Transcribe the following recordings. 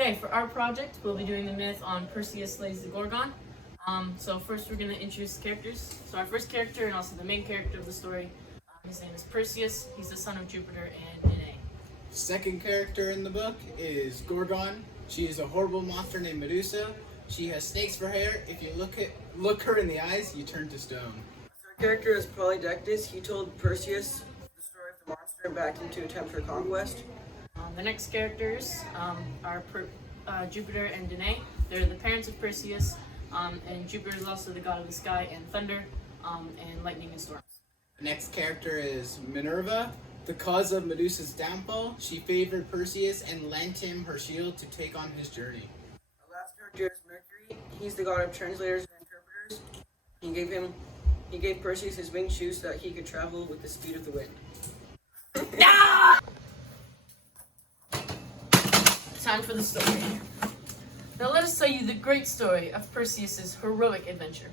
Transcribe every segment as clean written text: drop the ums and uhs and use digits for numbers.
Okay, for our project, we'll be doing the myth on Perseus slays the Gorgon. So first we're going to introduce the characters. So our first character and also the main character of the story, his name is Perseus. He's the son of Jupiter and Danae. Second character in the book is Gorgon. She is a horrible monster named Medusa. She has snakes for hair. If you look her in the eyes, you turn to stone. Third character is Polydectus. He told Perseus the story of the monster back into attempt for conquest. The next characters are Jupiter and Danae. They're the parents of Perseus, and Jupiter is also the god of the sky and thunder, and lightning and storms. The next character is Minerva. The cause of Medusa's downfall, she favored Perseus and lent him her shield to take on his journey. The last character is Mercury. He's the god of translators and interpreters. He gave Perseus his winged shoes so that he could travel with the speed of the wind. Time for the story. Now let us tell you the great story of Perseus' heroic adventure.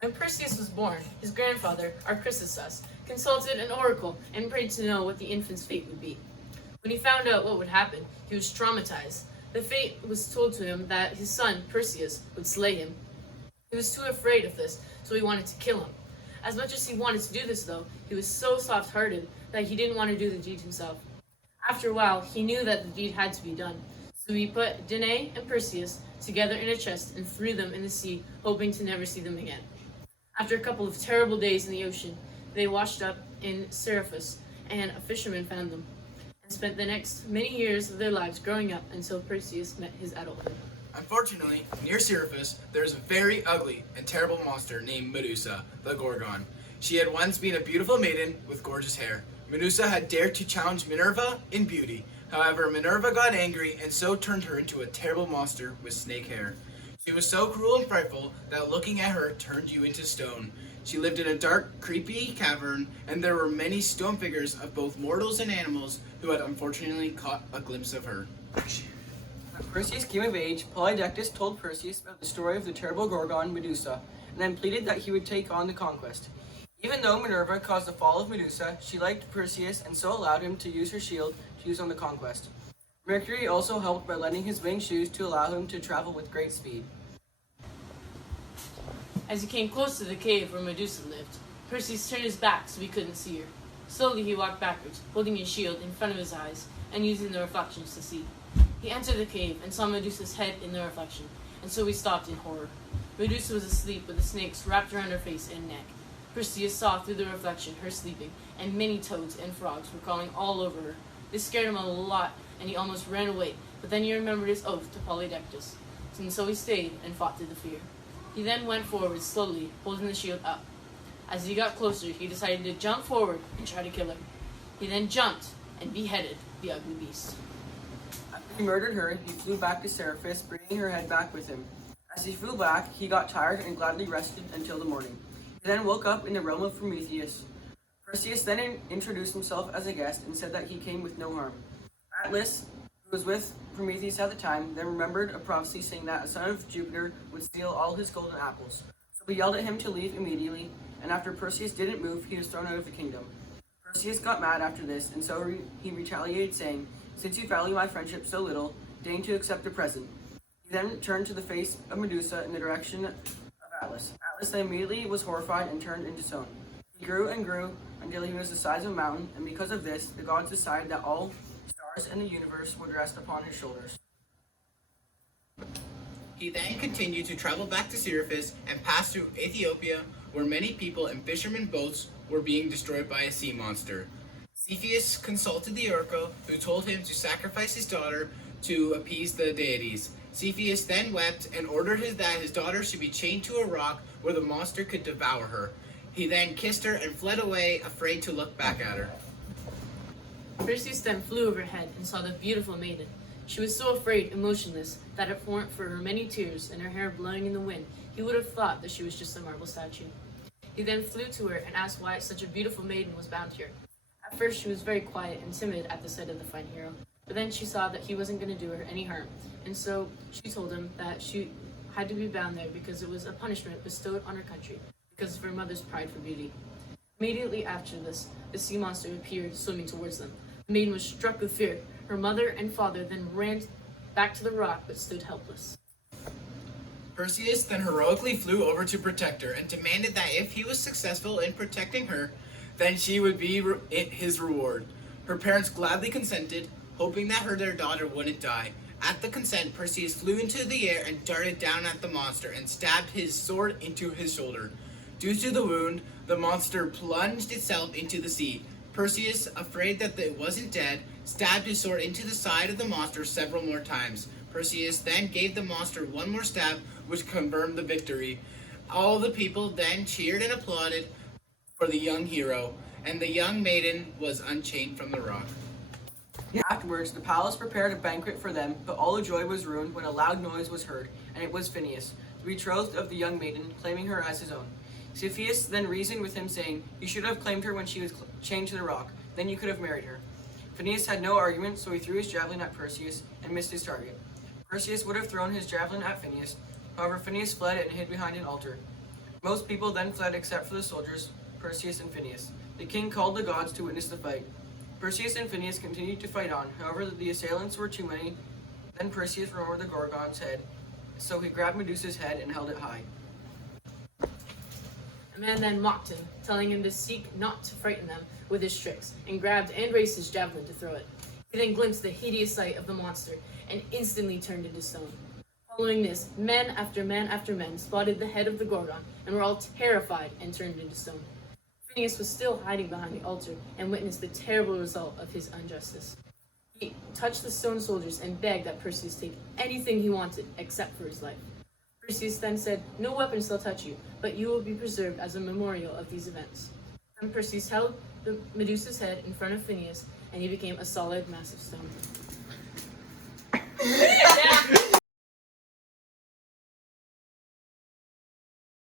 When Perseus was born, his grandfather, Perseus, consulted an oracle and prayed to know what the infant's fate would be. When he found out what would happen, he was traumatized. The fate was told to him that his son, Perseus, would slay him. He was too afraid of this, so he wanted to kill him. As much as he wanted to do this, though, he was so soft-hearted that he didn't want to do the deed himself. After a while, he knew that the deed had to be done, so he put Danae and Perseus together in a chest and threw them in the sea, hoping to never see them again. After a couple of terrible days in the ocean, they washed up in Seriphus, and a fisherman found them, and spent the next many years of their lives growing up until Perseus met his adulthood. Unfortunately, near Seriphus, there is a very ugly and terrible monster named Medusa, the Gorgon. She had once been a beautiful maiden with gorgeous hair. Medusa had dared to challenge Minerva in beauty. However, Minerva got angry and so turned her into a terrible monster with snake hair. She was so cruel and frightful that looking at her turned you into stone. She lived in a dark, creepy cavern, and there were many stone figures of both mortals and animals who had unfortunately caught a glimpse of her. When Perseus came of age, Polydectus told Perseus about the story of the terrible Gorgon, Medusa, and then pleaded that he would take on the conquest. Even though Minerva caused the fall of Medusa, she liked Perseus and so allowed him to use her shield to use on the conquest. Mercury also helped by lending his winged shoes to allow him to travel with great speed. As he came close to the cave where Medusa lived, Perseus turned his back so he couldn't see her. Slowly he walked backwards, holding his shield in front of his eyes and using the reflections to see. He entered the cave and saw Medusa's head in the reflection, and so he stopped in horror. Medusa was asleep with the snakes wrapped around her face and neck. Perseus saw through the reflection her sleeping, and many toads and frogs were crawling all over her. This scared him a lot, and he almost ran away, but then he remembered his oath to Polydectus, and so he stayed and fought through the fear. He then went forward slowly, holding the shield up. As he got closer, he decided to jump forward and try to kill her. He then jumped and beheaded the ugly beast. After he murdered her, he flew back to Seriphus, bringing her head back with him. As he flew back, he got tired and gladly rested until the morning. He then woke up in the realm of Prometheus. Perseus then introduced himself as a guest and said that he came with no harm. Atlas, who was with Prometheus at the time, then remembered a prophecy saying that a son of Jupiter would steal all his golden apples. So he yelled at him to leave immediately, and after Perseus didn't move, he was thrown out of the kingdom. Perseus got mad after this, and so he retaliated, saying, "Since you value my friendship so little, deign to accept a present." He then turned to the face of Medusa in the direction of Atlas. Atlas then immediately was horrified and turned into stone. He grew and grew until he was the size of a mountain, and because of this, the gods decided that all stars in the universe would rest upon his shoulders. He then continued to travel back to Seriphus and passed through Ethiopia, where many people and fishermen boats were being destroyed by a sea monster. Cepheus consulted the oracle, who told him to sacrifice his daughter to appease the deities. Cepheus then wept and ordered that his daughter should be chained to a rock where the monster could devour her. He then kissed her and fled away, afraid to look back at her. Perseus then flew overhead and saw the beautiful maiden. She was so afraid and motionless that if it weren't for her many tears and her hair blowing in the wind, he would have thought that she was just a marble statue. He then flew to her and asked why such a beautiful maiden was bound here. At first she was very quiet and timid at the sight of the fine hero, but then she saw that he wasn't going to do her any harm, and so she told him that she had to be bound there because it was a punishment bestowed on her country because of her mother's pride for beauty. Immediately after this, the sea monster appeared swimming towards them. The maiden was struck with fear. Her mother and father then ran back to the rock but stood helpless. Perseus then heroically flew over to protect her and demanded that if he was successful in protecting her, then she would be his reward. Her parents gladly consented, hoping that their daughter wouldn't die. At the consent, Perseus flew into the air and darted down at the monster and stabbed his sword into his shoulder. Due to the wound, the monster plunged itself into the sea. Perseus, afraid that it wasn't dead, stabbed his sword into the side of the monster several more times. Perseus then gave the monster one more stab, which confirmed the victory. All the people then cheered and applauded for the young hero, and the young maiden was unchained from the rock. Afterwards, the palace prepared a banquet for them, but all the joy was ruined when a loud noise was heard, and it was Phineus, the betrothed of the young maiden, claiming her as his own. Cepheus then reasoned with him, saying, "You should have claimed her when she was chained to the rock, then you could have married her." Phineus had no argument, so he threw his javelin at Perseus and missed his target. Perseus would have thrown his javelin at Phineus, however Phineus fled and hid behind an altar. Most people then fled except for the soldiers, Perseus and Phineus. The king called the gods to witness the fight. Perseus and Phineus continued to fight on, however the assailants were too many. Then Perseus remembered the Gorgon's head, so he grabbed Medusa's head and held it high. A man then mocked him, telling him to seek not to frighten them with his tricks, and grabbed and raised his javelin to throw it. He then glimpsed the hideous sight of the monster, and instantly turned into stone. Following this, men after men after men spotted the head of the Gorgon, and were all terrified and turned into stone. Phineus was still hiding behind the altar, and witnessed the terrible result of his injustice. He touched the stone soldiers and begged that Perseus take anything he wanted, except for his life. Perseus then said, "No weapon shall touch you, but you will be preserved as a memorial of these events." Then Perseus held the Medusa's head in front of Phineus, and he became a solid, massive stone.